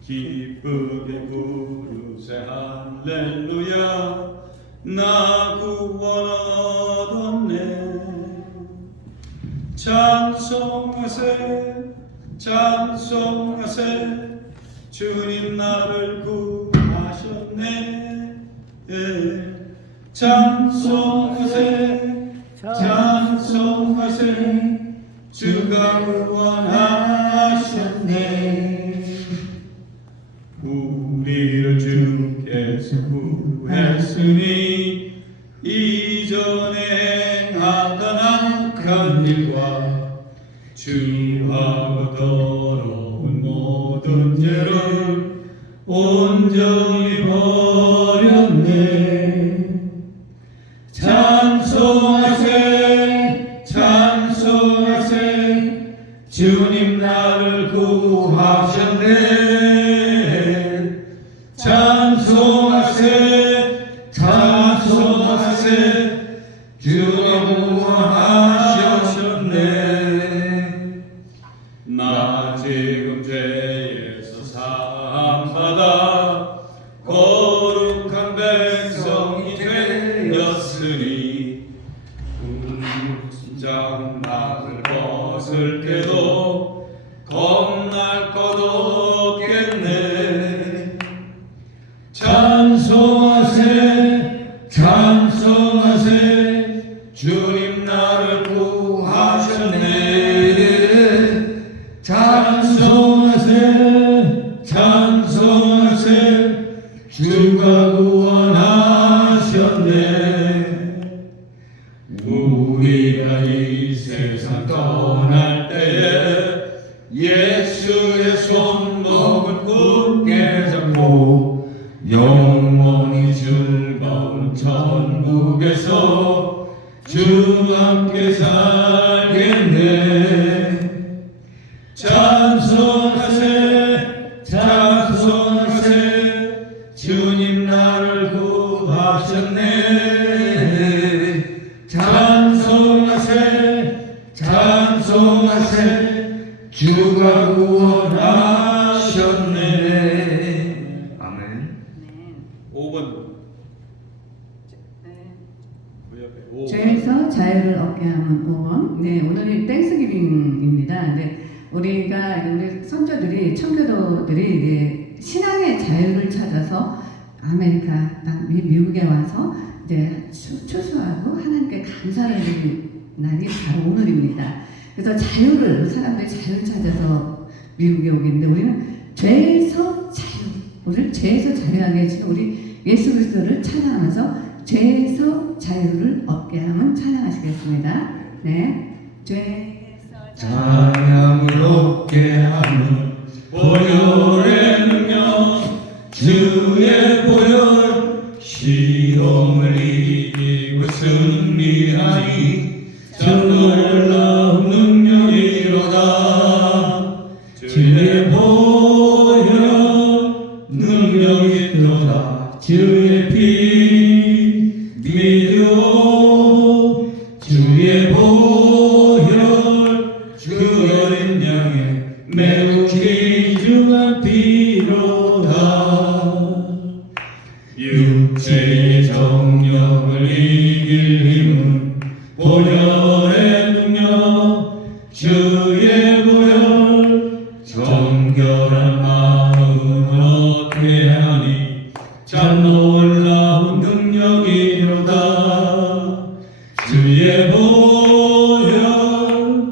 기쁘게 부르세 할렐루야 나 구원 얻었네. 찬송하세 찬송하세 주님 나를 구하셨네. 찬송하세 찬송하세 주가 구원하셨네. 우리를 주께서 구했으니 이전에 행하던 악한 일과 주하고 더러운 모든 죄를 온전히 버렸네. 찬송하세 찬송하세 주님 나를 구하셨네. 찬송하세 찬송하세 주가 구원하셨네. 나 지금 죄에서 사함받아 거룩한 백성이 되었으니 장막을 벗을 때도 겁날 것 없겠네. 찬송하세 찬송하세 주님 나를 구하셨네. 찬송하세 찬송하세 주가 구원하셨네. 우리가 이 세상 떠날 때에 예수의 손목을 굳게 잡고 영원히 즐거운 천국에서 주와 함께 살겠네. 찬송하세 찬송하세 주님 나를 구하셨네. 찬송하세 찬송하세 주가 구원하셨네. 아멘. 5번 죄에서 자유를 얻게 하는 5번. 네, 오늘이 땡스기빙입니다. 네, 우리가 우리 선조들이 청교도들이 이제 신앙의 자유를 찾아서 아메리카 미국에 와서 이제 추수하고 하나님께 감사를 드리는 날이 바로 오늘입니다. 그래서 사람들이 자유를 찾아서 미국에 오겠는데 우리는 죄에서 자유, 우리를 죄에서 자유하게 해주는 우리 예수 그리스도를 찬양하면서 죄에서 자유를 얻게 하면 찬양하시겠습니다. 네, 죄에서 찬양을 얻게 하는 보혈의 능력, 주의 보혈, 시험을 이기고 승리하니 참 놀라운 능력이로다. 주의 보혈 능력이 있도다. 주의 피 믿어 주의 보혈 그 어린 양의 매우 귀중한 피로다. 육체의 정욕을 이길 힘은 보혈의 능력, 주의 보혈 정결한 마음을 얻게 하니 참 놀라운 능력이로다. 주의 보혈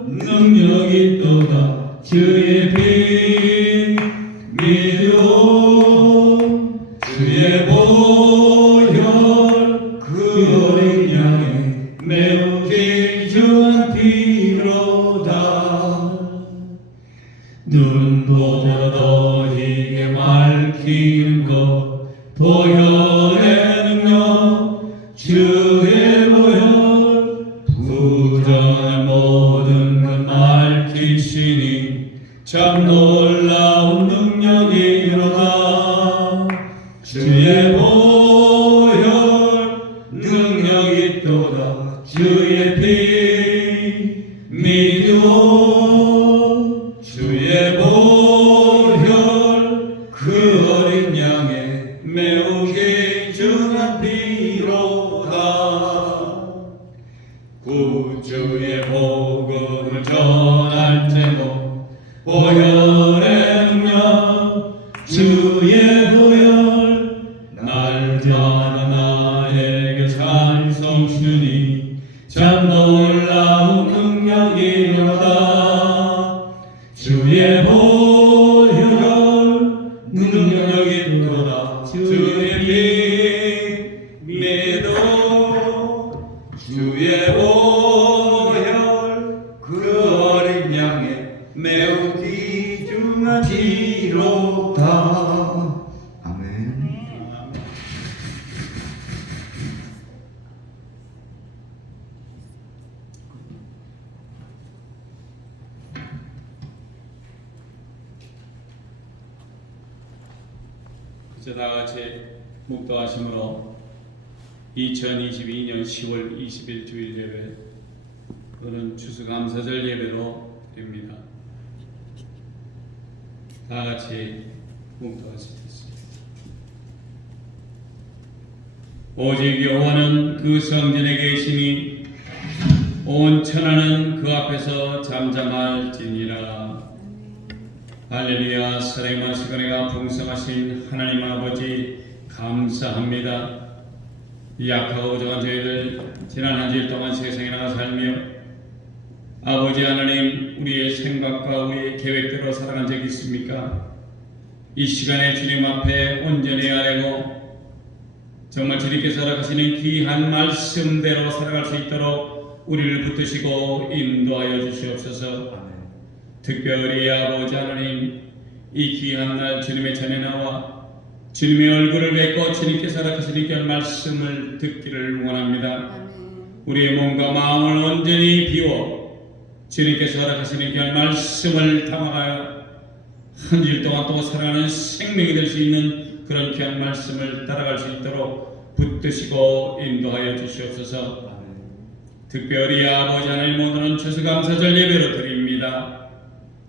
능력이 있도다. 주의 피 믿어 주의 보혈 그 어린 양의 매우 귀중한 피로다. 눈보다 더 희게 맑히는 것 보혈의 능력, 주의 보혈 부정한 모든 것 밝히시니 참 놀라운 능력이로다. 주의 보혈 능력이 있도다. 주의 피 믿어 주의 보혈 보혈의 능력 주의 보혈 날마다 나에게 찬송 주니 참 놀라운 능력이로다 주의 보혈 능력이 있도다 주의 피 믿어 주의 보혈 그 어린 양의 매우 귀중한 피로다. 아멘. 이제 다 같이 묵도하심으로 2022년 10월 20일 주일 예배 또는 추수감사절 예배로 드립니다. 다 같이 묵도하시겠습니다. 오직 여호와는 그 성전에 계시니 온 천하는 그 앞에서 잠잠할지니라. 할렐루야. 사랑과 시간과 풍성하신 하나님 아버지 감사합니다. 약하고 부족한 저희들 지난 한 주일 동안 세상에 나가 살며 아버지 하나님 우리의 생각과 우리의 계획대로 살아간 적이 있습니까? 이 시간에 주님 앞에 온전히 아뢰고 정말 주님께서 허락하시는 귀한 말씀대로 살아갈 수 있도록 우리를 붙드시고 인도하여 주시옵소서. 특별히 아버지 하나님 이 귀한 날 주님의 전에 나와 주님의 얼굴을 뵙고 주님께서 허락하시는 귀한 말씀을 듣기를 원합니다. 우리의 몸과 마음을 온전히 비워 주님께서 허락하시는 귀한 말씀을 담아가여 한 주일 동안 또 살아가는 생명이 될 수 있는 그런 귀한 말씀을 따라갈 수 있도록 붙드시고 인도하여 주시옵소서. 특별히 아버지 하나님 오늘은 추수감사절 예배로 드립니다.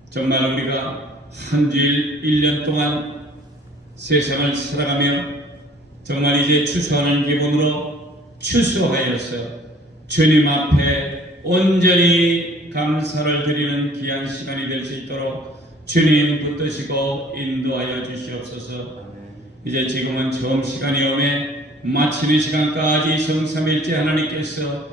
정말 우리가 한 주일 1년 동안 세상을 살아가며 정말 이제 추수하는 기분으로 추수하여서 주님 앞에 온전히 감사를 드리는 귀한 시간이 될 수 있도록 주님 붙드시고 인도하여 주시옵소서. 이제 지금은 처음 시간이 오매 마치는 시간까지 성삼일째 하나님께서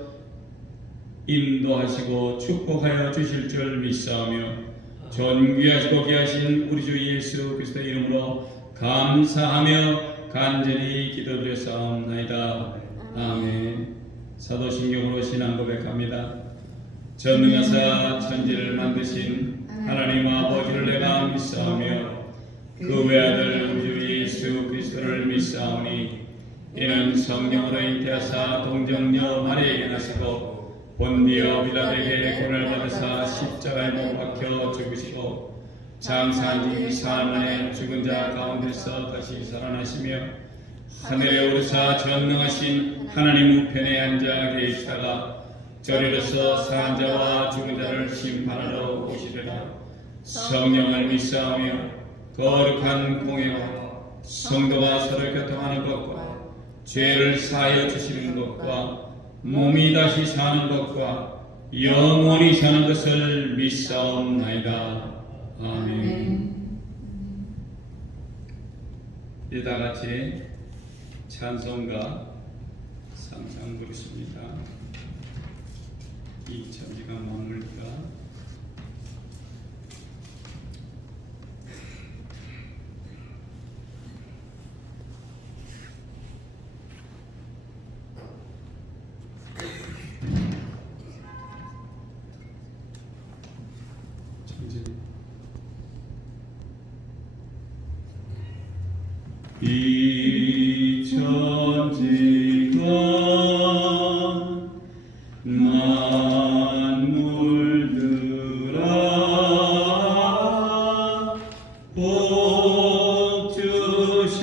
인도하시고 축복하여 주실 줄 믿사오며 존귀하시고 귀하신 우리 주 예수 그리스도의 이름으로 감사하며 간절히 기도드렸사옵나이다. 아멘. 사도신경으로 신앙 고백합니다. 전능하사 천지를 만드신 하나님 아버지를 내가 믿사오며 그 외아들 우리 주 예수 그리스도를 믿사오니 이는 성령으로 잉태하사 동정녀 마리아에게 나시고 본디오 빌라도에게 고난을 받으사 십자가에 못 박혀 죽으시고 장사한 지 사흘 만에 죽은 자 가운데서 다시 살아나시며 하늘에 오르사 전능하신 하나님 우편에 앉아 계시다가 저리로서 사한 자와 죽은 자를 심판하러 오시리라. 성령을 믿사오며 거룩한 공예와 성도가 서로 교통하는 것과 죄를 사하여 주시는 것과 몸이 다시 사는 것과 영원히 사는 것을 믿사옵나이다. 아멘. 이제 다 같이 찬송가 상상 부르십니다. 이 천지가 만물이다. 이 천지가 만물들아 복 주시는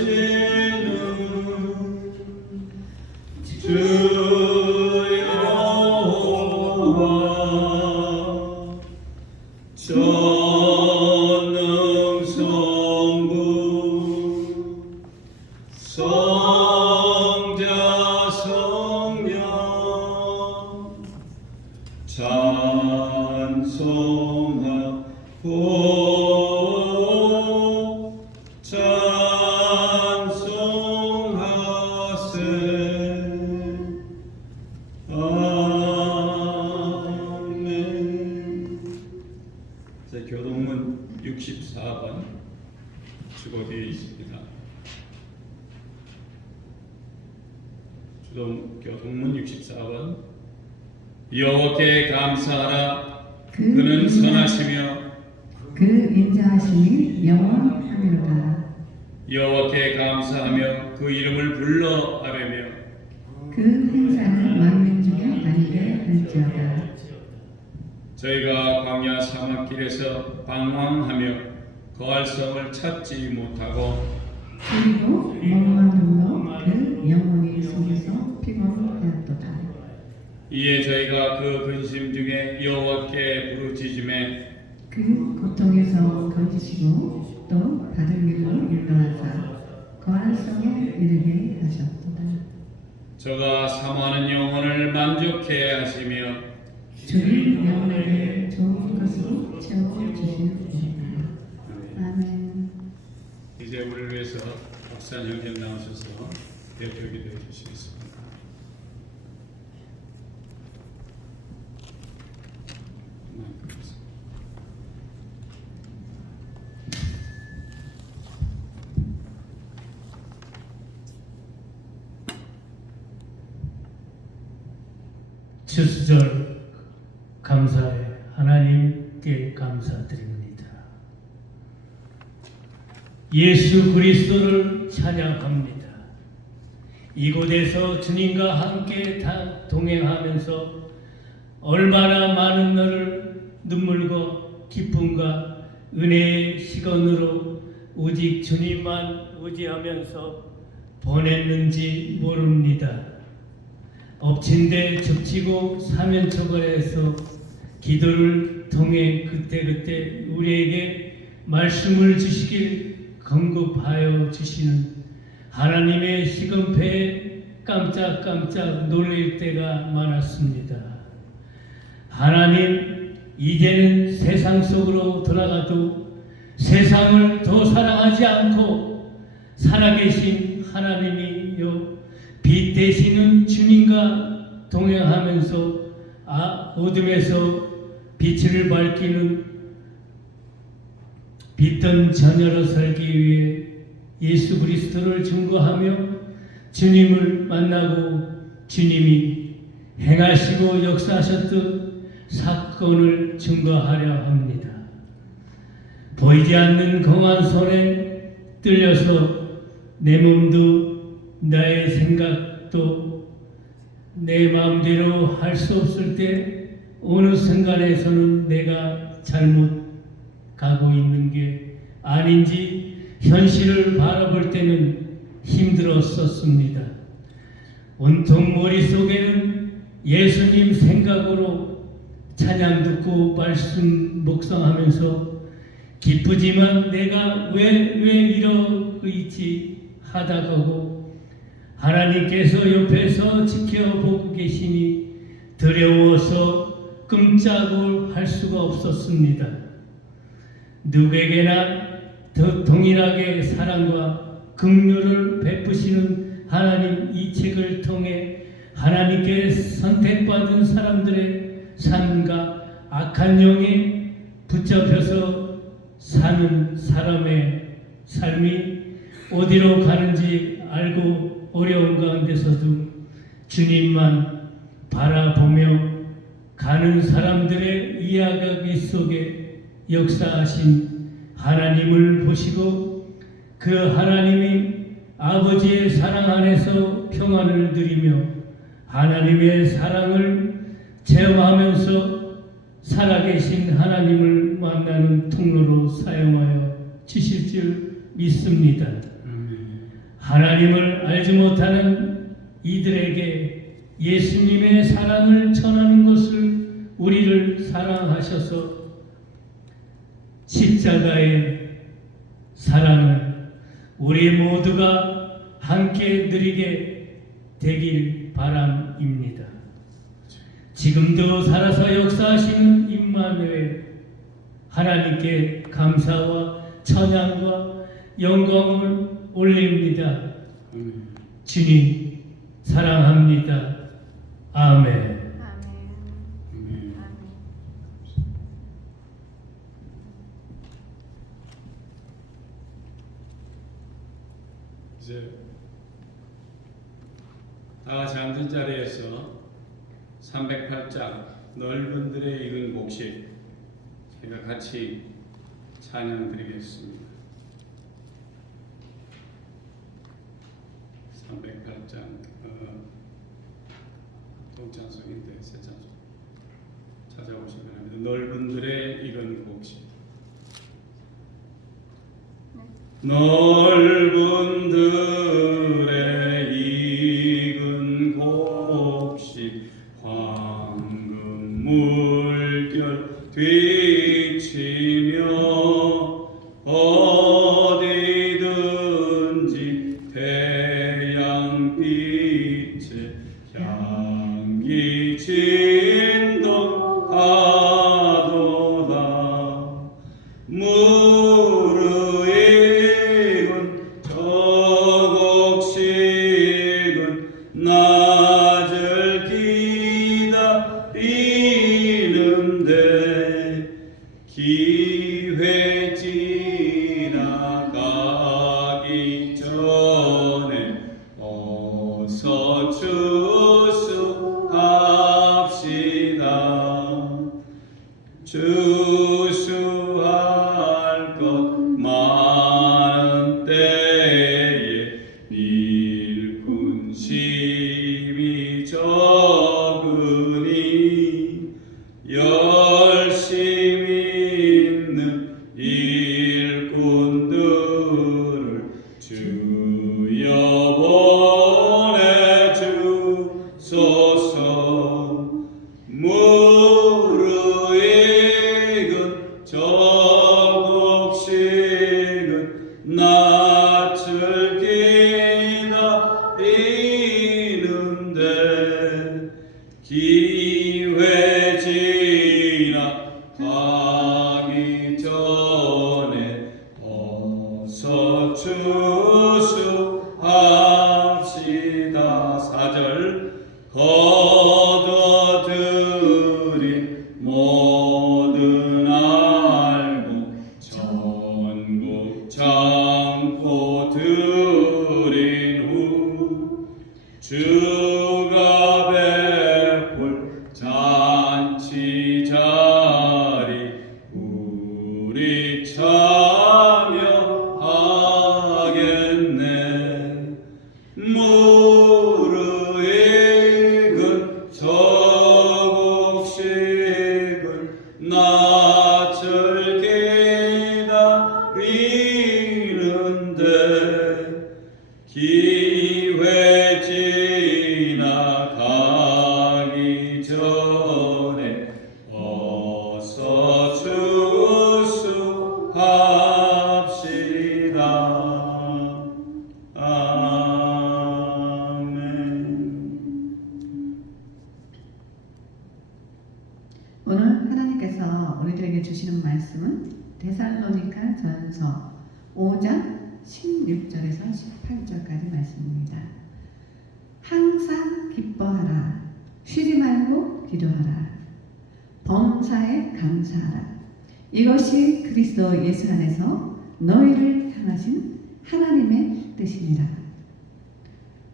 주 여호와 전능성부 성자 성령 찬송하고 64번 주고되어 있습니다. 교동문 64번 여호와께 감사하라. 그는 선하시며 그 인자하심이 영원하리로다. 여호와께 감사하며 그 이름을 불러 아뢰며 그 행사를 만민 중에 다니게 할지어다. 저희가 광야 사막길에서 방황하며 거할 성을 찾지 못하고 그리고 몸만 눌러 그 영혼이 속에서 피곤하였도다. 이에 저희가 그 근심 중에 여호와께 부르짖음에 그 고통에서 건지시고 또 다른 길로 인도하사 거할 성에 이르게 하셨도다. 저가 사모하는 영혼을 만족해 하시며 주님 영혼에게 좋은 것으로 채워주시옵소서. 아멘. 이제 우리를 위해서 박산 형제 나오셔서 대표 기도해 주시겠습니다. 주수절 감사해 하나님께 감사드립니다. 예수 그리스도를 찬양합니다. 이곳에서 주님과 함께 동행하면서 얼마나 많은 너를 눈물과 기쁨과 은혜의 시간으로 오직 주님만 의지하면서 보냈는지 모릅니다. 엎친 데 접치고 사면초벌해서 기도를 통해 그때그때 우리에게 말씀을 주시길 건급하여 주시는 하나님의 시금패에 깜짝깜짝 놀랄 때가 많았습니다. 하나님, 이제는 세상 속으로 돌아가도 세상을 더 사랑하지 않고 살아계신 하나님이요 빛 되시는 주님과 동행하면서 어둠에서 빛을 밝히는 빛던 자녀로 살기 위해 예수 그리스도를 증거하며 주님을 만나고 주님이 행하시고 역사하셨던 사건을 증거하려 합니다. 보이지 않는 강한 손에 떨려서 내 몸도 나의 생각도 내 마음대로 할 수 없을 때 어느 순간에서는 내가 잘못 가고 있는 게 아닌지 현실을 바라볼 때는 힘들었었습니다. 온통 머릿속에는 예수님 생각으로 찬양 듣고 말씀 묵상하면서 기쁘지만 내가 왜 이러고 있지 하다가고 하나님께서 옆에서 지켜보고 계시니 두려워서 끔짝을 할 수가 없었습니다. 누구에게나 더 동일하게 사랑과 긍휼을 베푸시는 하나님 이 책을 통해 하나님께 선택받은 사람들의 삶과 악한 영에 붙잡혀서 사는 사람의 삶이 어디로 가는지 알고 어려운 가운데서도 주님만 바라보며 가는 사람들의 이야기 속에 역사하신 하나님을 보시고 그 하나님이 아버지의 사랑 안에서 평안을 누리며 하나님의 사랑을 체험하면서 살아계신 하나님을 만나는 통로로 사용하여 주실 줄 믿습니다. 하나님을 알지 못하는 이들에게 예수님의 사랑을 전하는 것을 우리를 사랑하셔서 십자가의 사랑을 우리 모두가 함께 누리게 되길 바람입니다. 지금도 살아서 역사하시는 임마누엘 하나님께 감사와 찬양과 영광을 올립니다. 주님 사랑합니다. 아멘. 이제 다 같이 앉은 자리에서 308장 넓은 들에 익은 곡식 제가 같이 찬양 드리겠습니다. 308장 동찬송인데 새 찬송 찾아오시면 합니다. 넓은 들에 익은 곡식. 넓은 들에 익은 곡식 황금 물결 뒤치며 어디든지 태양빛에 향기 진동하도다. 무르익은 저 곡식은 낮을 기다리는데 기회 지나가기 전에 어서 추수합시다. 추수할 것 많은 때에 일꾼 심히 적으니 열심히 있는 일꾼들을 주여 보내주소서. 무르익은 저 곡식은 낯을 기다리는데 기회 지나가기 전에 어서 추수합시다. 4절 거둬들인 모든 알고 전국 참고 들인 후 주가 베풀 잔치 자리 우리 참여하겠네. 무르익은 저 곡식은 낯을 기다리는데 기회 지나가기 전에 어서 추수합시다. 아멘. 오늘 하나님께서 우리들에게 주시는 말씀은 데살로니가 전서 5장 16절에서 18절까지 말씀입니다. 항상 기뻐하라. 쉬지 말고 기도하라. 범사에 감사하라. 이것이 그리스도 예수 안에서 너희를 향하신 하나님의 뜻이니라.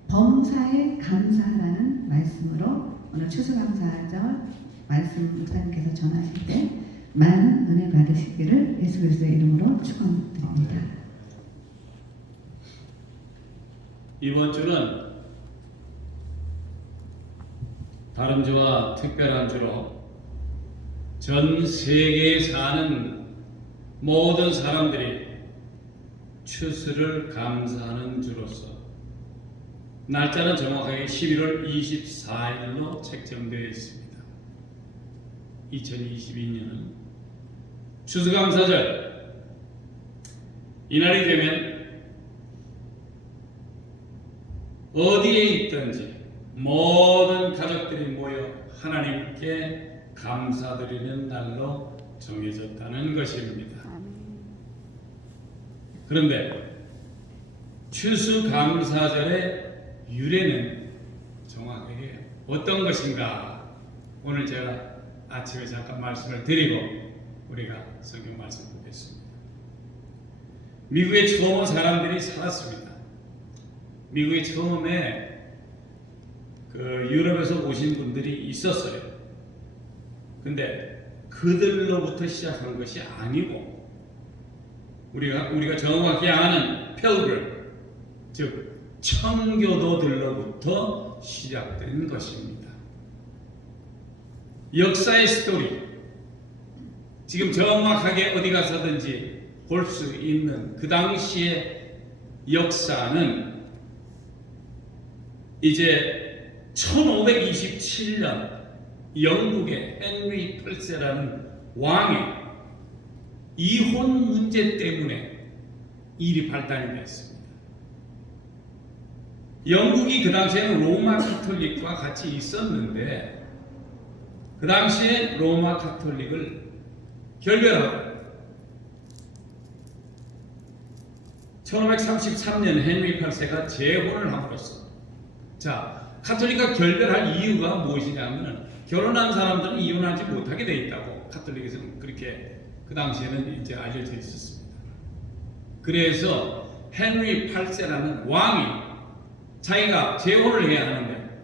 범사에 감사하라는 말씀으로 오늘 추수감사절 말씀 목사님께서 전하실 때 많은 은혜 받으시기를 예수 그리스도의 이름으로 축원드립니다. 이번 주는 다른 주와 특별한 주로 전 세계에 사는 모든 사람들이 추수를 감사하는 주로서 날짜는 정확하게 11월 24일로 책정되어 있습니다. 2022년은 추수감사절. 이날이 되면 어디에 있든지 모든 가족들이 모여 하나님께 감사드리는 날로 정해졌다는 것입니다. 그런데 추수감사절의 유래는 정확하게 어떤 것인가? 오늘 제가 아침에 잠깐 말씀을 드리고 우리가 성경 말씀 보겠습니다. 미국에 처음 온 사람들이 살았습니다. 미국에 처음에 그 유럽에서 오신 분들이 있었어요. 근데 그들로부터 시작한 것이 아니고 우리가 정확히 아는 필그림, 즉 청교도들로부터 시작된 것입니다. 역사의 스토리, 지금 정확하게 어디 가서든지 볼 수 있는 그 당시의 역사는 이제 1527년 영국의 헨리 8세라는 왕의 이혼 문제 때문에 일이 발단이 됐습니다. 영국이 그 당시에는 로마 카톨릭과 같이 있었는데 그 당시에 로마 카톨릭을 결별하고 1533년 헨리 8세가 재혼을 함으로써, 자, 카톨릭과 결별할 이유가 무엇이냐면 결혼한 사람들은 이혼하지 못하게 돼 있다고 카톨릭에서는 그렇게 그 당시에는 이제 알려져 있었습니다. 그래서 헨리 8세라는 왕이 자기가 재혼을 해야 하는데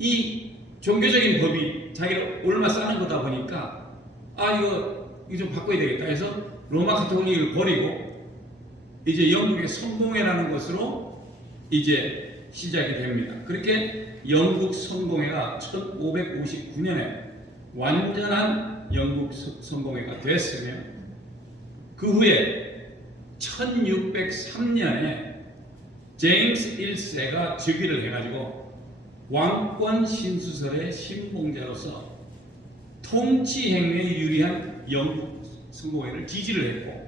이 종교적인 법이 자기를 얼마 싸는 거다 보니까 이거 좀 바꿔야 되겠다 해서 로마 카톨릭을 버리고 이제 영국의 성공회라는 것으로 이제 시작이 됩니다. 그렇게 영국 성공회가 1559년에 완전한 영국 성공회가 됐으며 그 후에 1603년에 제임스 1세가 즉위를 해가지고 왕권 신수설의 신봉자로서 통치 행위에 유리한 영국 성공회를 지지를 했고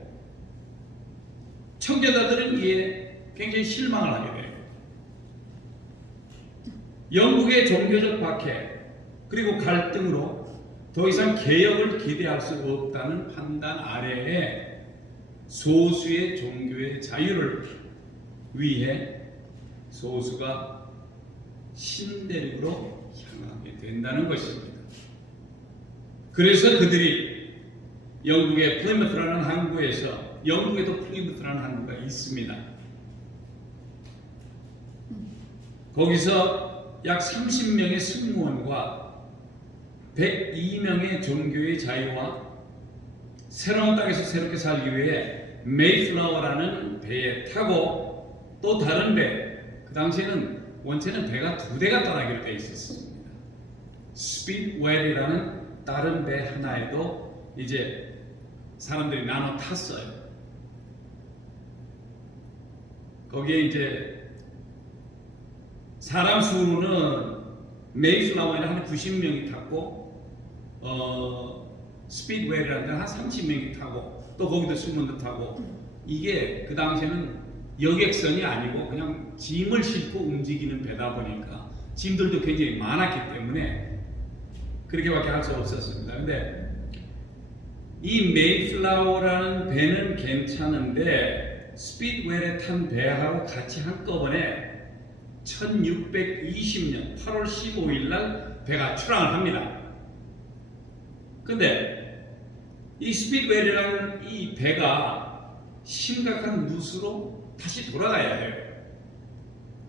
청교도들은 이에 굉장히 실망을 하게 돼요. 영국의 종교적 박해 그리고 갈등으로 더 이상 개혁을 기대할 수 없다는 판단 아래에 소수의 종교의 자유를 위해 소수가 신대륙으로 향하게 된다는 것입니다. 그래서 그들이 영국의 플리머스라는 항구에서, 영국에도 플리머스라는 항구가 있습니다. 거기서 약 30명의 승무원과 102명의 종교의 자유와 새로운 땅에서 새롭게 살기 위해 메이플라워라는 배에 타고 또 다른 배, 그 당시에는 원체는 배가 2대가 떠나기로 되어 있었습니다. 스피드웰이라는 다른 배 하나에도 이제 사람들이 나눠 탔어요. 거기에 이제 사람 수는 메이플라워에는 한 90명이 탔고 스피드웰이라는 데는 한 30명이 타고 또 거기도 승무원도 타고, 이게 그 당시에는 여객선이 아니고 그냥 짐을 싣고 움직이는 배다 보니까 짐들도 굉장히 많았기 때문에 그렇게밖에 할 수 없었습니다. 근데 이 메이플라워라는 배는 괜찮은데 스피드웰에 탄 배하고 같이 한꺼번에 1620년 8월 15일 날 배가 출항을 합니다. 근데 이 스피드웰이라는 이 배가 심각한 누수로 다시 돌아가야 해요.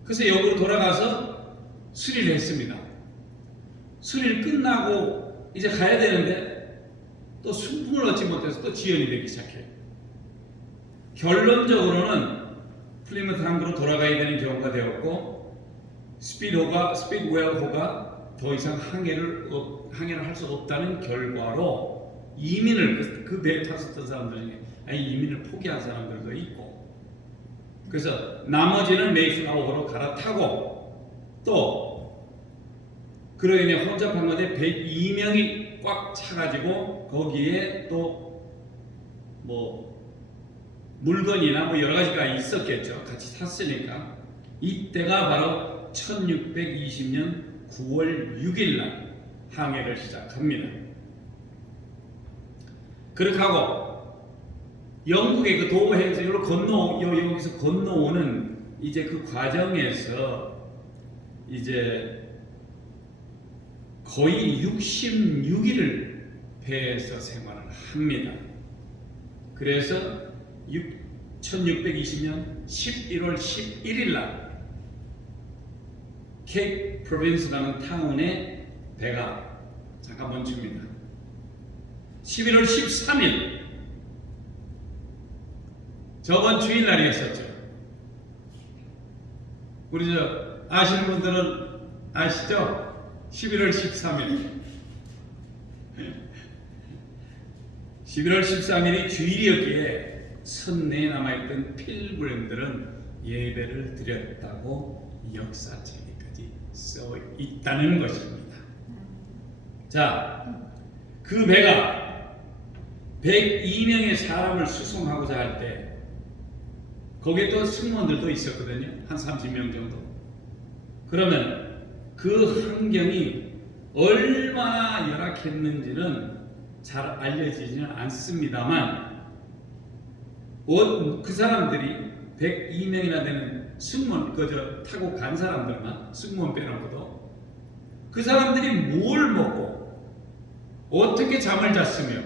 그래서 역으로 돌아가서 수리를 했습니다. 수리를 끝나고 이제 가야 되는데 또 순풍을 얻지 못해서 또 지연이 되기 시작해요. 결론적으로는 플리머스 항구로 돌아가야 되는 경우가 되었고 스피드웰호가 더 이상 항해를 할 수 없다는 결과로 이민을, 그 배에 탔었던 사람들 중에 이민을 포기한 사람들도 있고, 그래서 나머지는 메이플라워로 갈아타고 또 그로 인해 혼잡한 건데 102명이 꽉 차가지고 거기에 또 뭐 물건이나 뭐 여러 가지가 있었겠죠. 같이 탔으니까. 이때가 바로 1620년 9월 6일 날 항해를 시작합니다. 그렇게 하고 영국의 그 도해에서 여기서 건너오는 이제 그 과정에서 이제 거의 66일을 배에서 생활을 합니다. 그래서 1620년 11월 11일 날 케이프 프로빈스라는 타운에 배가 잠깐 멈춥니다. 11월 13일 저번 주일날이었었죠. 우리 저 아시는 분들은 아시죠? 11월 13일 11월 13일이 주일이었기에 선내에 남아있던 필그램들은 예배를 드렸다고 역사책에까지 써 있다는 것입니다. 자, 그 배가 102명의 사람을 수송하고자 할 때 거기에 또 승무원들도 있었거든요. 한 30명 정도. 그러면 그 환경이 얼마나 열악했는지는 잘 알려지지는 않습니다만 그 사람들이 102명이나 되는 승무원 그저 타고 간 사람들만 승무원 빼놓고도 그 사람들이 뭘 먹고 어떻게 잠을 잤으며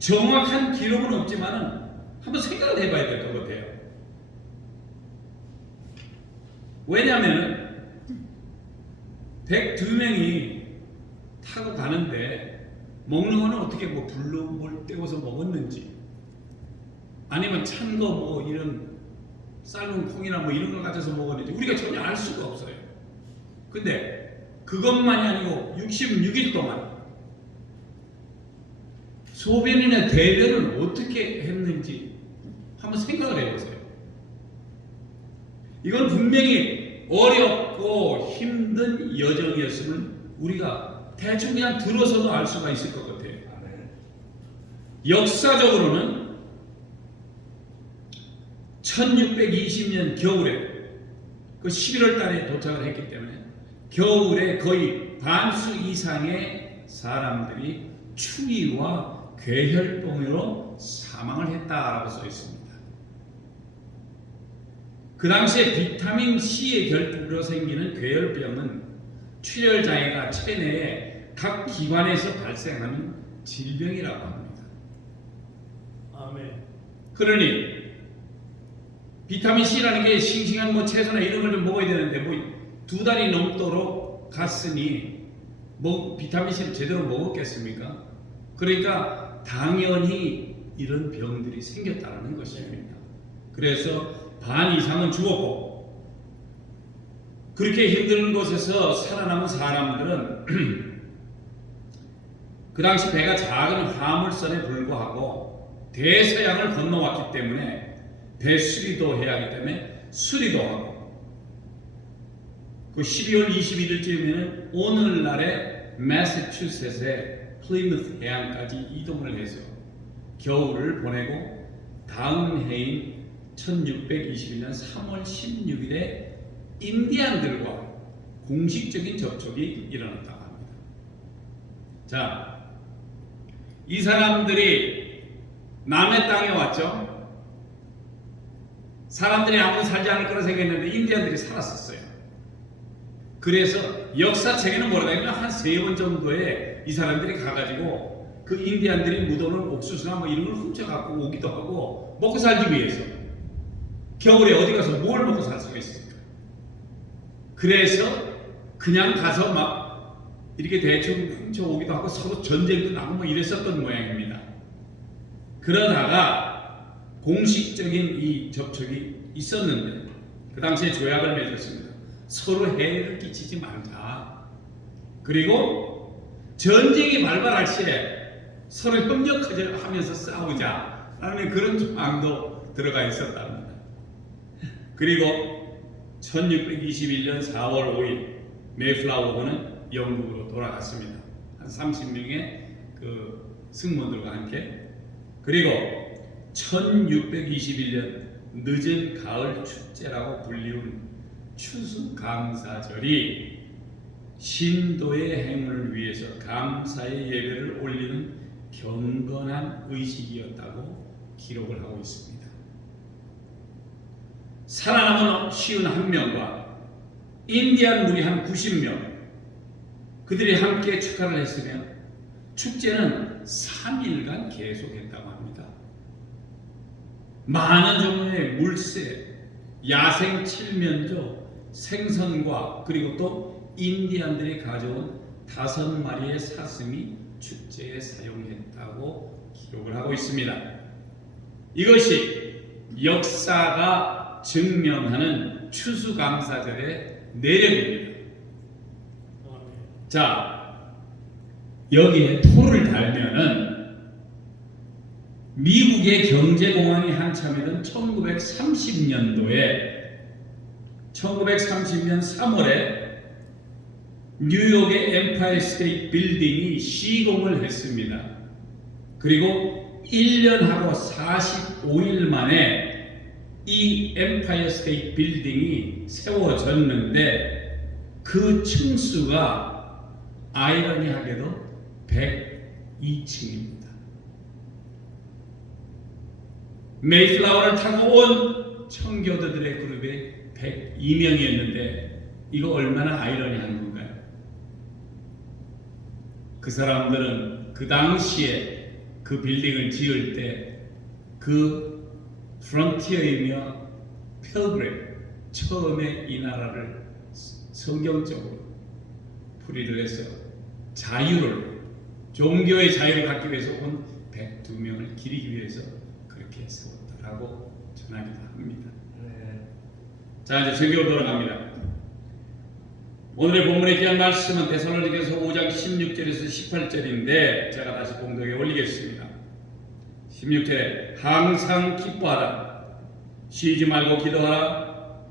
정확한 기록은 없지만은 한번 생각을 해봐야 될 것 같아요. 왜냐하면 102명이 타고 가는데 먹는 거는 어떻게 뭐 불로 뭘 때워서 먹었는지 아니면 찬 거 뭐 이런 삶은 콩이나 뭐 이런 걸 가져서 먹었는지 우리가 전혀 알 수가 없어요. 근데 그것만이 아니고 66일 동안 소변이나 대변을 어떻게 했는지 한번 생각을 해보세요. 이건 분명히 어렵고 힘든 여정이었음을 우리가 대충 그냥 들어서도 알 수가 있을 것 같아요. 역사적으로는 1620년 겨울에 그 11월 달에 도착을 했기 때문에 겨울에 거의 반수 이상의 사람들이 추위와 괴혈병으로 사망을 했다라고 써 있습니다. 그 당시에 비타민 C의 결핍으로 생기는 괴혈병은 출혈 장애가 체내의 각 기관에서 발생하는 질병이라고 합니다. 아멘. 그러니 비타민 C라는 게 싱싱한 뭐 채소나 이런 걸 좀 먹어야 되는데 뭐 2달이 넘도록 갔으니 뭐 비타민 C를 제대로 먹었겠습니까? 그러니까 당연히 이런 병들이 생겼다는 것입니다. 그래서 반 이상은 죽었고 그렇게 힘든 곳에서 살아남은 사람들은 그 당시 배가 작은 화물선에 불과하고 대서양을 건너왔기 때문에 배 수리도 해야 하기 때문에 수리도 하고 그 12월 21일쯤에는 오늘날의 매사추세츠의 플리무스 해안까지 이동을 해서 겨울을 보내고 다음 해인 1621년 3월 16일에 인디안들과 공식적인 접촉이 일어났다고 합니다. 자, 이 사람들이 남의 땅에 왔죠. 사람들이 아무도 살지 않을 거라 생각했는데 인디안들이 살았었어요. 그래서 역사책에는 뭐라고 하냐면 한 3번 정도에 이 사람들이 가가지고 그 인디안들이 묻어놓은 옥수수나 뭐 이런 걸 훔쳐갖고 오기도 하고 먹고 살기 위해서 겨울에 어디 가서 뭘 먹고 살 수가 있습니까? 그래서 그냥 가서 막 이렇게 대충 훔쳐오기도 하고 서로 전쟁도 나고 뭐 이랬었던 모양입니다. 그러다가 공식적인 이 접촉이 있었는데 그 당시에 조약을 맺었습니다. 서로 해를 끼치지 말자. 그리고 전쟁이 발발할 시에 서로 협력하면서 싸우자라는 그런 조항도 들어가 있었답니다. 그리고 1621년 4월 5일 메이플라워호는 영국으로 돌아갔습니다. 한 30명의 그 승무원들과 함께. 그리고 1621년 늦은 가을 축제라고 불리운 추수감사절이 신도의 행운을 위해서 감사의 예배를 올리는 경건한 의식이었다고 기록을 하고 있습니다. 살아남은 51명과 인디안 무리 한 90명 그들이 함께 축하를 했으며 축제는 3일간 계속했다고 합니다. 많은 종류의 물새, 야생 칠면조, 생선과 그리고 또 인디안들이 가져온 5마리의 사슴이 축제에 사용했다고 기록을 하고 있습니다. 이것이 역사가 증명하는 추수감사절의 내력입니다. 자, 여기에 토를 달면은 미국의 경제공황이 한참이던 1930년도에 1930년 3월에 뉴욕의 엠파이어 스테이트 빌딩이 시공을 했습니다. 그리고 1년하고 45일 만에 이 엠파이어 스테이트 빌딩이 세워졌는데 그 층수가 아이러니하게도 102층입니다. 메이플라워를 타고 온 청교도들의 그룹이 102명이었는데 이거 얼마나 아이러니한 건가요? 그 사람들은 그 당시에 그 빌딩을 지을 때 그 프론티어이며 필그림 처음에 이 나라를 성경적으로 풀이를 해서 자유를 종교의 자유를 갖기 위해서 온 102명을 기리기 위해서 그렇게 세웠다라고 전하기도 합니다. 자, 이제 설교로 돌아갑니다. 오늘의 본문에 귀한 말씀은 데살로니가서 5장 16절에서 18절인데 제가 다시 공독에 올리겠습니다. 16절에 항상 기뻐하라, 쉬지 말고 기도하라,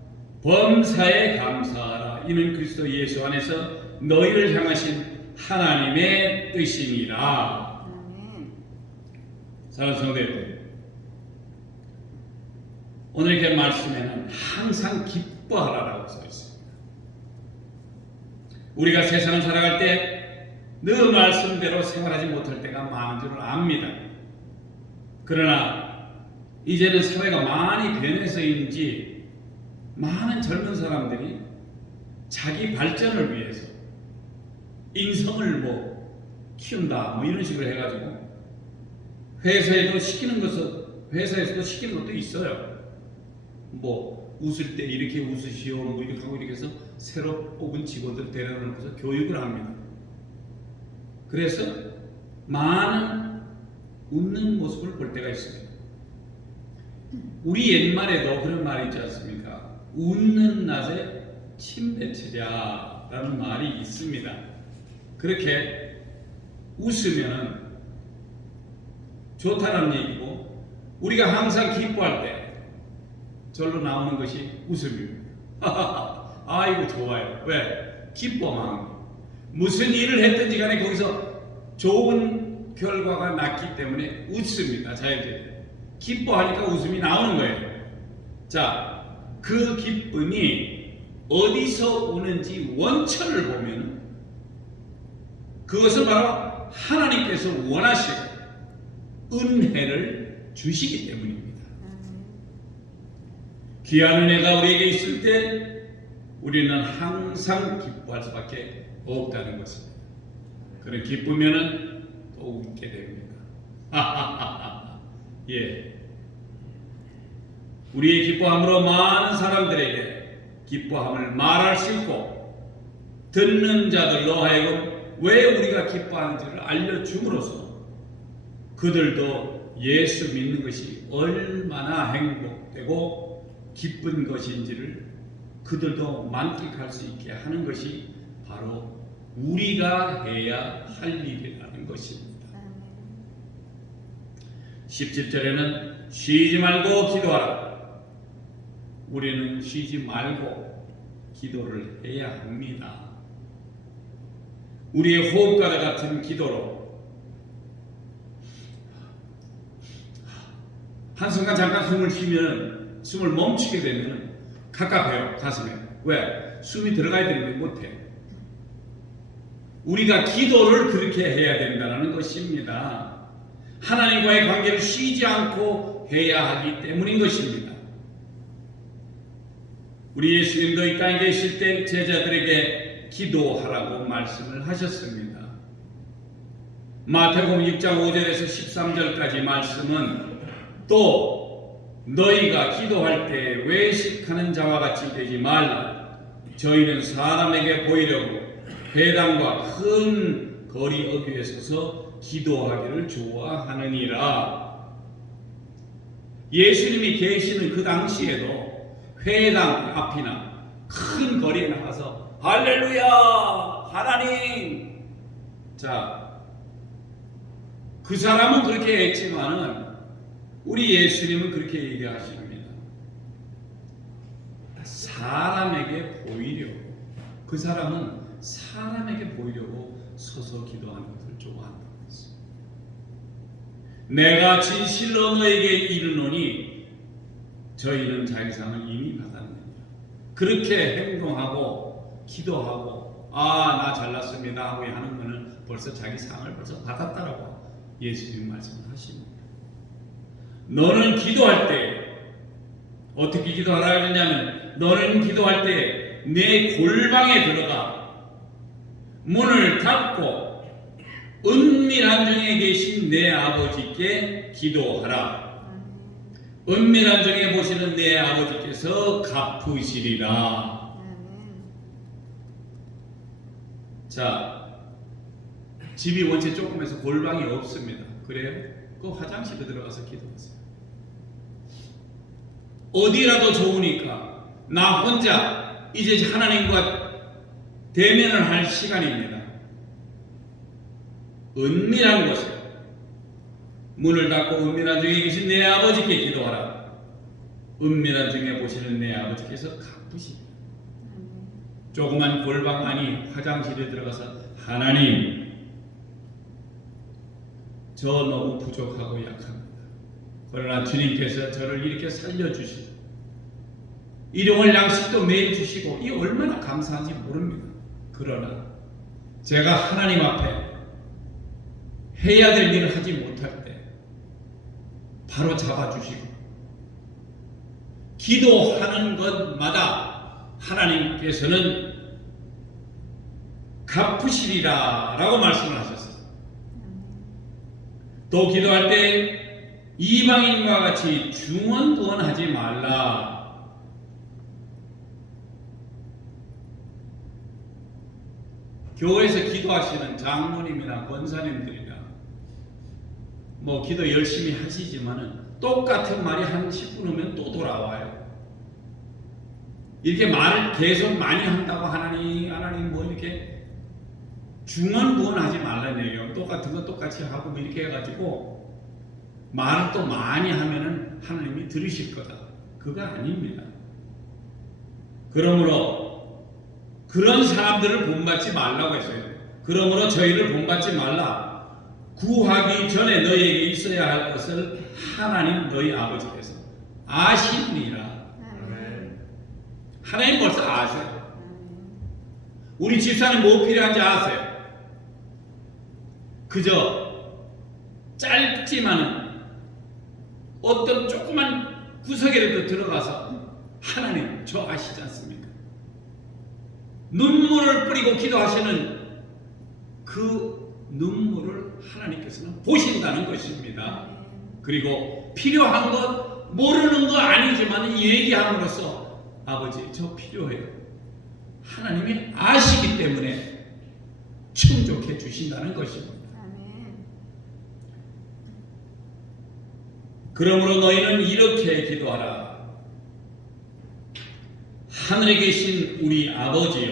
범사에 감사하라. 이는 그리스도 예수 안에서 너희를 향하신 하나님의 뜻이니라. 사랑하는 성도 여러분, 오늘 그 말씀에는 항상 기뻐하라라고 써 있습니다. 우리가 세상을 살아갈 때 늘 말씀대로 생활하지 못할 때가 많은 줄 압니다. 그러나 이제는 사회가 많이 변해서인지 많은 젊은 사람들이 자기 발전을 위해서 인성을 키운다 이런 식으로 해가지고 회사에서도 시키는 것도 있어요. 웃을 때 이렇게 웃으시오 이렇게 하고 이렇게 해서 새로 뽑은 직원들 데려다놓고서 교육을 합니다. 그래서 많은 웃는 모습을 볼 때가 있습니다. 우리 옛말에도 그런 말이 있지 않습니까? 웃는 낯에 침 뱉으랴 라는 말이 있습니다. 그렇게 웃으면 좋다는 얘기고, 우리가 항상 기뻐할 때 절로 나오는 것이 웃음입니다. 아이고 좋아요. 왜? 기뻐만. 무슨 일을 했든지 간에 거기서 좋은 결과가 났기 때문에 웃습니다. 자연적으로. 기뻐하니까 웃음이 나오는 거예요. 자, 그 기쁨이 어디서 오는지 원천을 보면 그것은 바로 하나님께서 원하시고 은혜를 주시기 때문입니다. 귀한 은혜가 우리에게 있을 때 우리는 항상 기뻐할 수밖에 없다는 것입니다. 그런 기쁘면은 또 웃게 됩니다. 예. 우리의 기뻐함으로 많은 사람들에게 기뻐함을 말할 수 있고, 듣는 자들로 하여금 왜 우리가 기뻐하는지를 알려줌으로써 그들도 예수 믿는 것이 얼마나 행복되고 기쁜 것인지를 그들도 만끽할 수 있게 하는 것이 바로 우리가 해야 할 일이라는 것입니다. 17절에는 쉬지 말고 기도하라. 우리는 쉬지 말고 기도를 해야 합니다. 우리의 호흡과도 같은 기도로 한순간 잠깐 숨을 쉬면, 숨을 멈추게 되면 갑갑해요, 가슴에. 왜? 숨이 들어가야 되는데 못해. 우리가 기도를 그렇게 해야 된다는 것입니다. 하나님과의 관계를 쉬지 않고 해야 하기 때문인 것입니다. 우리 예수님도 이 땅에 계실 때 제자들에게 기도하라고 말씀을 하셨습니다. 마태복음 6장 5절에서 13절까지 말씀은 또 너희가 기도할 때 외식하는 자와 같이 되지 말라. 저희는 사람에게 보이려고 회당과 큰 거리 어귀에 서서 기도하기를 좋아하느니라. 예수님이 계시는 그 당시에도 회당 앞이나 큰 거리에 나가서 할렐루야 하나님, 자, 그 사람은 그렇게 했지만은 우리 예수님은 그렇게 얘기하십니다. 사람에게 보이려고, 그 사람은 사람에게 보이려고 서서 기도하는 것을 좋아한다고 했습니다. 내가 진실로 너에게 이르노니 저희는 자기상을 이미 받았느니라. 그렇게 행동하고 기도하고 나 잘났습니다 하고 하는 것은 벌써 자기 상을 벌써 받았다라고 예수님 말씀을 하십니다. 너는 기도할 때 어떻게 기도하라 그러냐면, 너는 기도할 때 내 골방에 들어가 문을 닫고 은밀한 중에 계신 내 아버지께 기도하라. 은밀한 중에 보시는 내 아버지께서 갚으시리라. 자, 집이 원체 조금해서 골방이 없습니다. 그래요? 그 화장실에 들어가서 기도하세요. 어디라도 좋으니까 나 혼자 이제 하나님과 대면을 할 시간입니다. 은밀한 곳에 문을 닫고 은밀한 중에 계신 내 아버지께 기도하라. 은밀한 중에 보시는 내 아버지께서 갚으시리라. 조그만 골방 아니 화장실에 들어가서 하나님, 저 너무 부족하고 약합니다. 그러나 주님께서 저를 이렇게 살려주시고 일용할 양식도 매일 주시고 이 얼마나 감사한지 모릅니다. 그러나 제가 하나님 앞에 해야 될 일을 하지 못할 때 바로 잡아주시고 기도하는 것마다 하나님께서는 갚으시리라 라고 말씀을 하셨어요. 또 기도할 때 이방인과 같이 중언부언하지 말라. 교회에서 기도하시는 장로님이나 권사님들이나 뭐 기도 열심히 하시지만은 똑같은 말이 한 10분 후면 또 돌아와요. 이렇게 말을 계속 많이 한다고 하나님 뭐 이렇게 중언부언하지 말라는 얘기예요. 똑같은 거 똑같이 하고 뭐 이렇게 해가지고 말을 또 많이 하면은 하나님이 들으실 거다. 그거 아닙니다. 그러므로 그런 사람들을 본받지 말라고 했어요. 그러므로 저희를 본받지 말라. 구하기 전에 너희에게 있어야 할 것을 하나님 너희 아버지께서 아시니라. 하나님 벌써 아셔요. 우리 집사님 뭐 필요한지 아세요? 그저 짧지만은 어떤 조그만 구석에라도 들어가서 하나님 저 아시지 않습니까? 눈물을 뿌리고 기도하시는 그 눈물을 하나님께서는 보신다는 것입니다. 그리고 필요한 것 모르는 거 아니지만 얘기함으로써 아버지 저 필요해요. 하나님이 아시기 때문에 충족해 주신다는 것입니다. 그러므로 너희는 이렇게 기도하라. 하늘에 계신 우리 아버지여,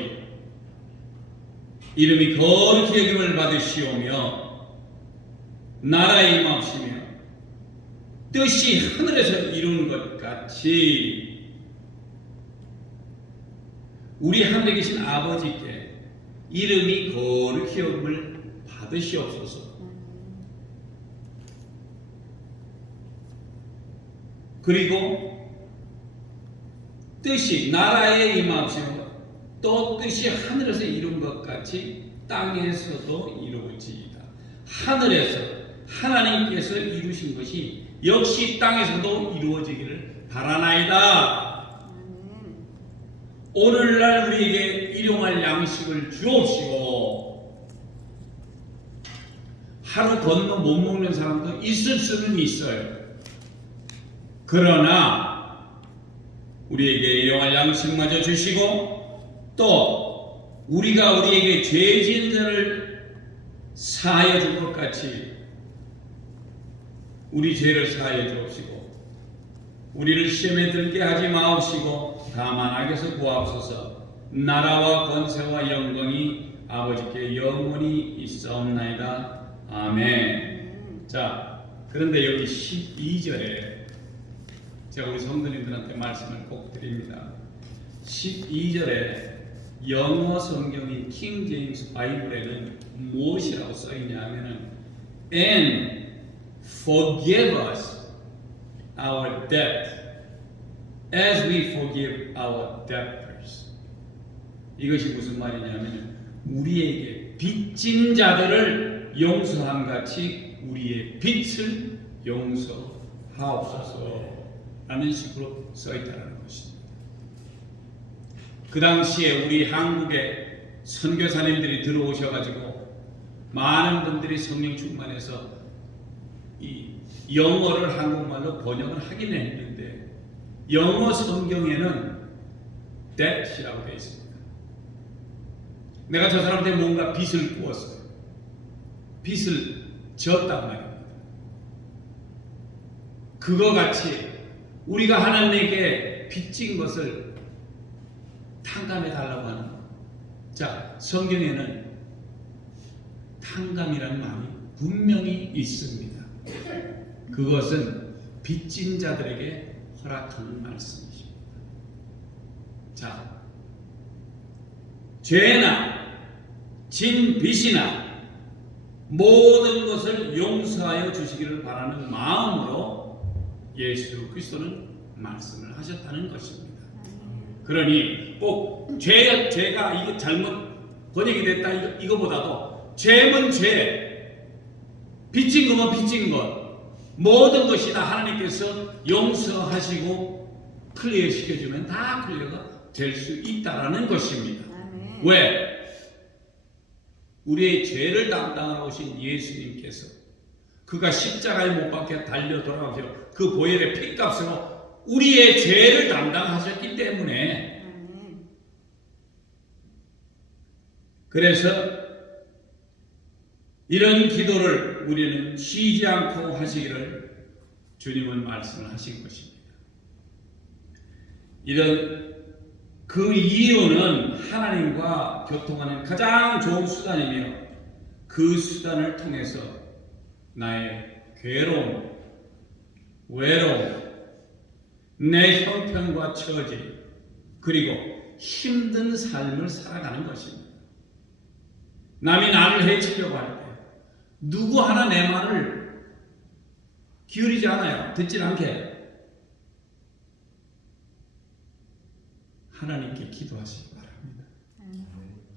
이름이 거룩히 여김을 받으시오며 나라의 임하시며 뜻이 하늘에서 이룬 것 같이 우리 하늘에 계신 아버지께 이름이 거룩히 여김을 받으시옵소서. 그리고 뜻이 나라에 임하시며 또 뜻이 하늘에서 이룬 것 같이 땅에서도 이루어지이다. 하늘에서 하나님께서 이루신 것이 역시 땅에서도 이루어지기를 바라나이다. 오늘날 우리에게 일용할 양식을 주옵시고. 하루 건너 못 먹는 사람도 있을 수는 있어요. 그러나 우리에게 일용할 양식마저 주시고 또 우리가 우리에게 죄 지은 자를 사하여 줄 것 같이 우리 죄를 사하여 주옵시고 우리를 시험에 들게 하지 마옵시고 다만 악에서 구하옵소서. 나라와 권세와 영광이 아버지께 영원히 있사옵나이다. 아멘. 자, 그런데 여기 12절에 제가 우리 성도님들한테 말씀을 꼭 드립니다. 12절에 영어 성경인 킹 제임스 바이블에는 무엇이라고 써 있냐 하면은 And forgive us our debt as we forgive our debtors. 이것이 무슨 말이냐면 우리에게 빚진 자들을 용서함 같이 우리의 빚을 용서하옵소서 라는 식으로 써 있다는 것입니다. 그 당시에 우리 한국에 선교사님들이 들어오셔가지고 많은 분들이 성령 충만해서 이 영어를 한국말로 번역을 하긴 했는데 영어 성경에는 debt이라고 되어 있습니다. 내가 저 사람한테 뭔가 빚을 부었어요. 빚을 졌단 말입니다. 그거 같이 우리가 하나님에게 빚진 것을 탕감해 달라고 하는 것. 자, 성경에는 탕감이라는 말이 분명히 있습니다. 그것은 빚진 자들에게 허락하는 말씀이십니다. 자, 죄나 진 빚이나 모든 것을 용서하여 주시기를 바라는 마음으로 예수 그리스도는 말씀을 하셨다는 것입니다. 그러니 꼭 죄가 이게 잘못 번역이 됐다 이거보다도 죄면 죄, 빚진 거면 빚진 것, 모든 것이 다 하나님께서 용서하시고 클리어 시켜주면 다 클리어가 될 수 있다라는 것입니다. 아멘. 왜? 우리의 죄를 담당하러 오신 예수님께서 그가 십자가에 못 박혀 달려 돌아가셔 그 보혈의 피값으로 우리의 죄를 담당하셨기 때문에 그래서 이런 기도를 우리는 쉬지 않고 하시기를 주님은 말씀을 하신 것입니다. 이런 그 이유는 하나님과 교통하는 가장 좋은 수단이며 그 수단을 통해서 나의 괴로움, 외로움, 내 형편과 처지 그리고 힘든 삶을 살아가는 것입니다. 남이 나를 해치려고 할 때 누구 하나 내 말을 기울이지 않아요. 듣질 않게 하나님께 기도하시기 바랍니다.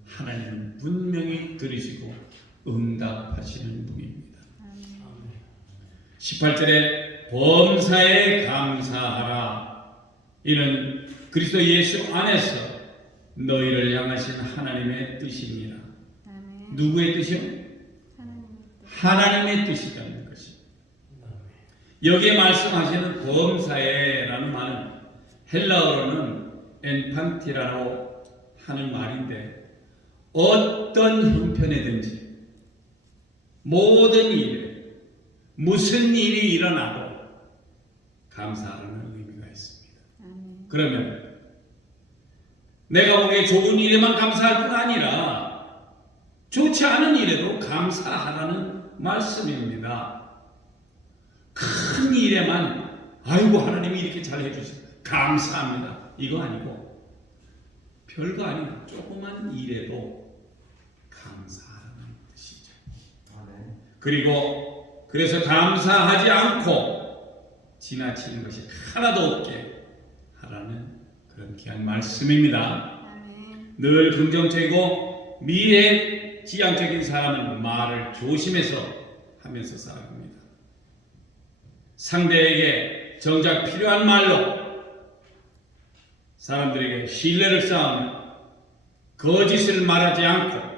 하나님은 분명히 들으시고 응답하시는 분입니다. 18절에 범사에 감사하라. 이는 그리스도 예수 안에서 너희를 향하신 하나님의 뜻입니다. 누구의 뜻이요? 하나님의 뜻이라는 것입니다. 여기에 말씀하시는 범사에라는 말은 헬라어로는 엔판티라고 하는 말인데 어떤 형편이든지 모든 일에 무슨 일이 일어나도 감사하라는 의미가 있습니다. 그러면 내가 보기에 좋은 일에만 감사할 뿐 아니라 좋지 않은 일에도 감사하라는 말씀입니다. 큰 일에만 아이고 하나님이 이렇게 잘 해주셔서 감사합니다. 이거 아니고 별거 아닌 조그만 일에도 감사하라는 뜻이죠. 그리고 그래서 감사하지 않고 지나치는 것이 하나도 없게 하라는 그런 귀한 말씀입니다. 늘 긍정적이고 미래지향적인 사람은 말을 조심해서 하면서 살아갑니다. 상대에게 정작 필요한 말로 사람들에게 신뢰를 쌓으며 거짓을 말하지 않고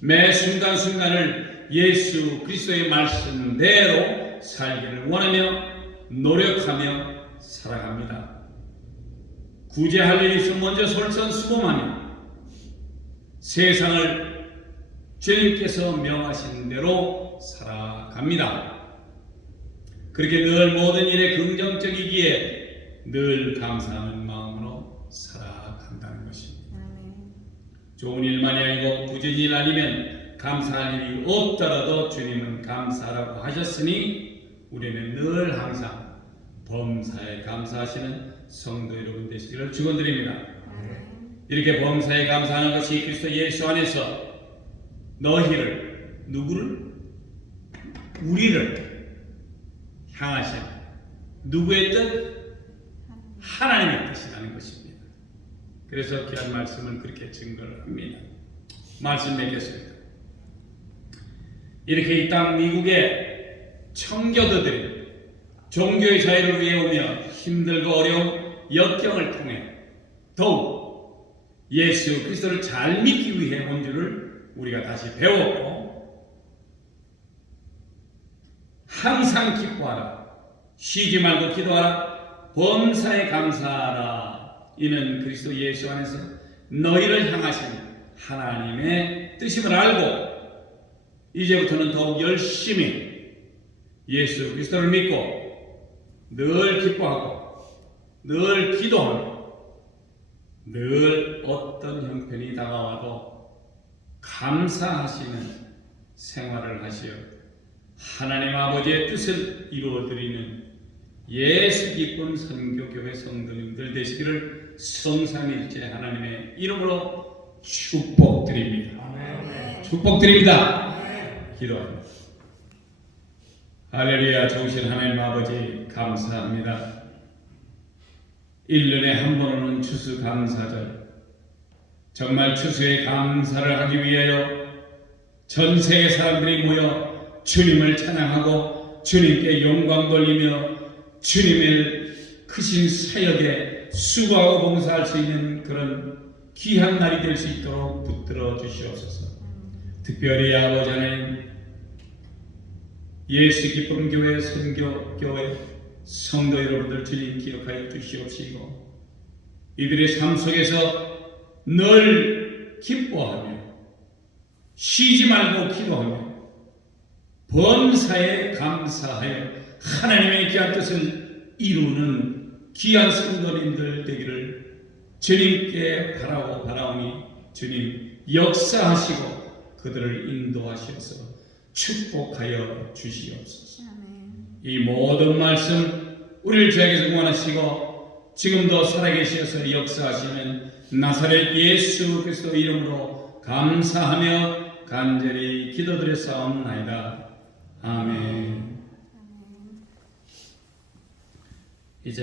매 순간순간을 예수 그리스도의 말씀대로 살기를 원하며 노력하며 살아갑니다. 구제할 일이 있으면 먼저 솔선수범하며 세상을 주님께서 명하신 대로 살아갑니다. 그렇게 늘 모든 일에 긍정적이기에 늘 감사하는 마음으로 살아간다는 것입니다. 좋은 일만이 아니고 굳은 일 아니면 감사할 일이 없더라도 주님은 감사라고 하셨으니 우리는 늘 항상 범사에 감사하시는 성도 여러분 되시기를 축원드립니다. 이렇게 범사에 감사하는 것이 그리스도 예수 안에서 너희를, 누구를? 우리를 향하신 누구의 뜻? 하나님의 뜻이라는 것입니다. 그래서 귀한 말씀을 그렇게 증거를 합니다. 말씀 맺겠습니다. 이렇게 이 땅 미국의 청교도들이 종교의 자유를 위해 오며 힘들고 어려운 역경을 통해 더욱 예수 그리스도를 잘 믿기 위해 온 줄을 우리가 다시 배웠고, 항상 기뻐하라, 쉬지 말고 기도하라, 범사에 감사하라. 이는 그리스도 예수 안에서 너희를 향하신 하나님의 뜻임을 알고 이제부터는 더욱 열심히 예수 그리스도를 믿고 늘 기뻐하고 늘 기도하며 늘 어떤 형편이 다가와도 감사하시는 생활을 하시어 하나님 아버지의 뜻을 이루어드리는 예수 기쁜 선교교회 성도님들 되시기를 성삼일째 하나님의 이름으로 축복드립니다. 아멘. 축복드립니다. 기도합니다. 할렐루야. 좋으신 하나님 아버지 감사합니다. 1년에 한 번 오는 추수감사절, 정말 추수의 감사를 하기 위하여 전 세계 사람들이 모여 주님을 찬양하고 주님께 영광 돌리며 주님의 크신 사역에 수고하고 봉사할 수 있는 그런 귀한 날이 될 수 있도록 붙들어 주시옵소서. 특별히 아버지 하나님, 예수 기쁨 교회 선교교회 성도 여러분들 주님 기억하여 주시옵시고 이들의 삶 속에서 늘 기뻐하며 쉬지 말고 기도하며 범사에 감사하여 하나님의 귀한 뜻을 이루는 귀한 성도님들 되기를 주님께 바라고 바라오니 주님 역사하시고 그들을 인도하셔서 축복하여 주시옵소서. 이 모든 말씀 우리를 저에게서 응원하시고 지금도 살아계셔서 역사하시는 나사렛 예수 그리스도 이름으로 감사하며 간절히 기도드렸사옵나이다. 아멘.